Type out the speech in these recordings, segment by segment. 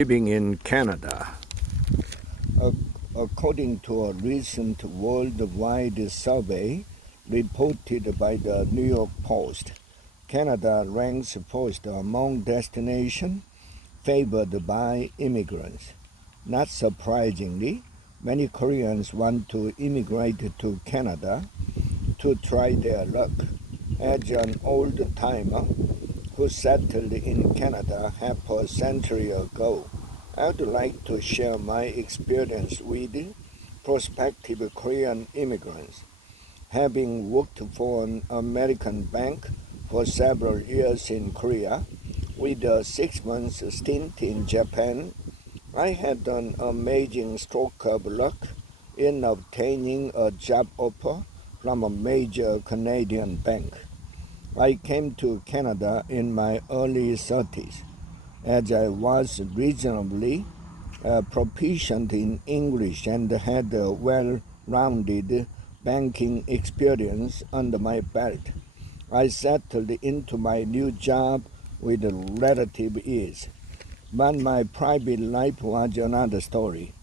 Living in Canada. According to a recent worldwide survey reported by the New York Post, Canada ranks first among destinations favored by immigrants. Not surprisingly, many Koreans want to immigrate to Canada to try their luck. As an old-timer who settled in Canada half a century ago, I would like to share my experience with prospective Korean immigrants. Having worked for an American bank for several years in Korea, with a 6 month stint in Japan, I had an amazing stroke of luck in obtaining a job offer from a major Canadian bank. I came to Canada in my early 30s as I was reasonably proficient in English and had a well rounded banking experience under my belt. I settled into my new job with relative ease. But my private life was another story.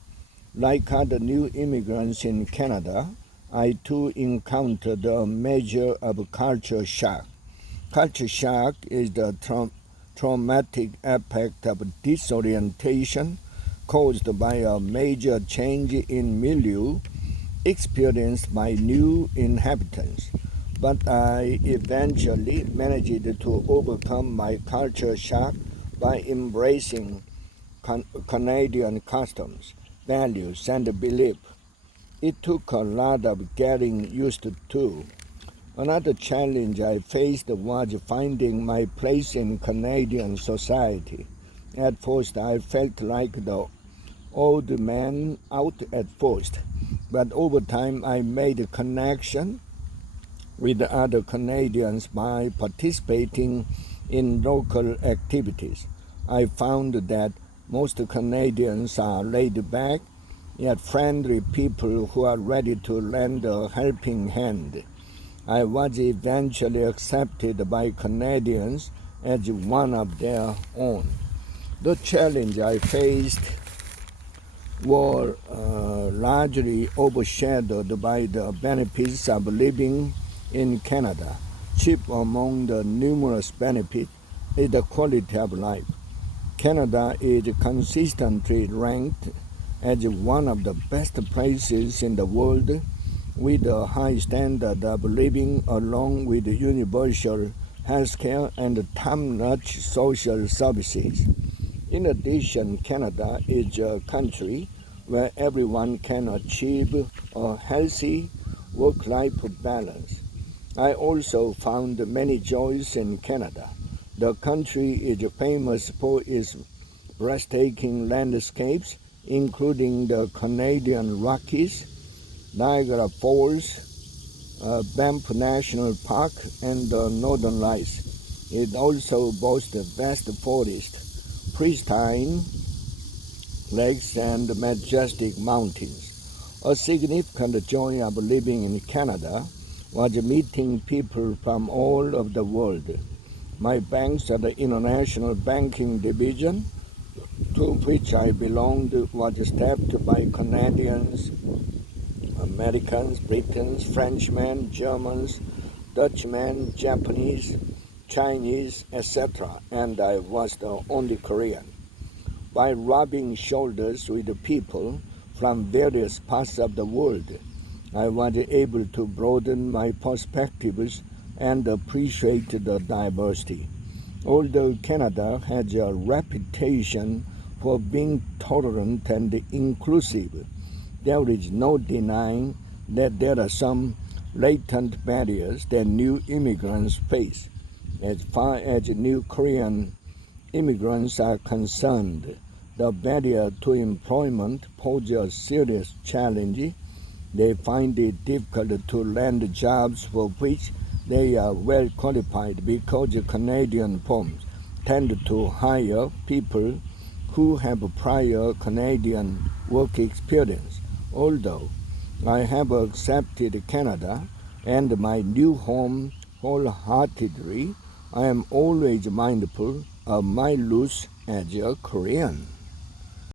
Like other new immigrants in Canada, I too encountered a measure of culture shock. Culture shock is the traumatic effect of disorientation caused by a major change in milieu experienced by new inhabitants. But I eventually managed to overcome my culture shock by embracing Canadian customs, values, and beliefs. It took a lot of getting used to. Another challenge I faced was finding my place in Canadian society. At first, I felt like the old man out at first, but over time, I made a connection with other Canadians by participating in local activities. I found that most Canadians are laid back, yet friendly people who are ready to lend a helping hand. I was eventually accepted by Canadians as one of their own. The challenge I faced were largely overshadowed by the benefits of living in Canada. Chief among the numerous benefits is the quality of life. Canada is consistently ranked as one of the best places in the world with a high standard of living along with universal healthcare and top-notch social services. In addition, Canada is a country where everyone can achieve a healthy work-life balance. I also found many joys in Canada. The country is famous for its breathtaking landscapes, including the Canadian Rockies, Niagara Falls, Banff National Park, and the Northern Lights. It also boasts vast forests, pristine lakes, and majestic mountains. A significant joy of living in Canada was meeting people from all over the world. My banks at the International Banking Division, to which I belonged, was staffed by Canadians, Americans, Britons, Frenchmen, Germans, Dutchmen, Japanese, Chinese, etc., and I was the only Korean. By rubbing shoulders with the people from various parts of the world, I was able to broaden my perspectives and appreciate the diversity. Although Canada has a reputation for being tolerant and inclusive, there is no denying that there are some latent barriers that new immigrants face. As far as new Korean immigrants are concerned, the barrier to employment poses a serious challenge. They find it difficult to land jobs for which they are well qualified because Canadian firms tend to hire people who have prior Canadian work experience. Although I have accepted Canada and my new home wholeheartedly, I am always mindful of my roots as a Korean.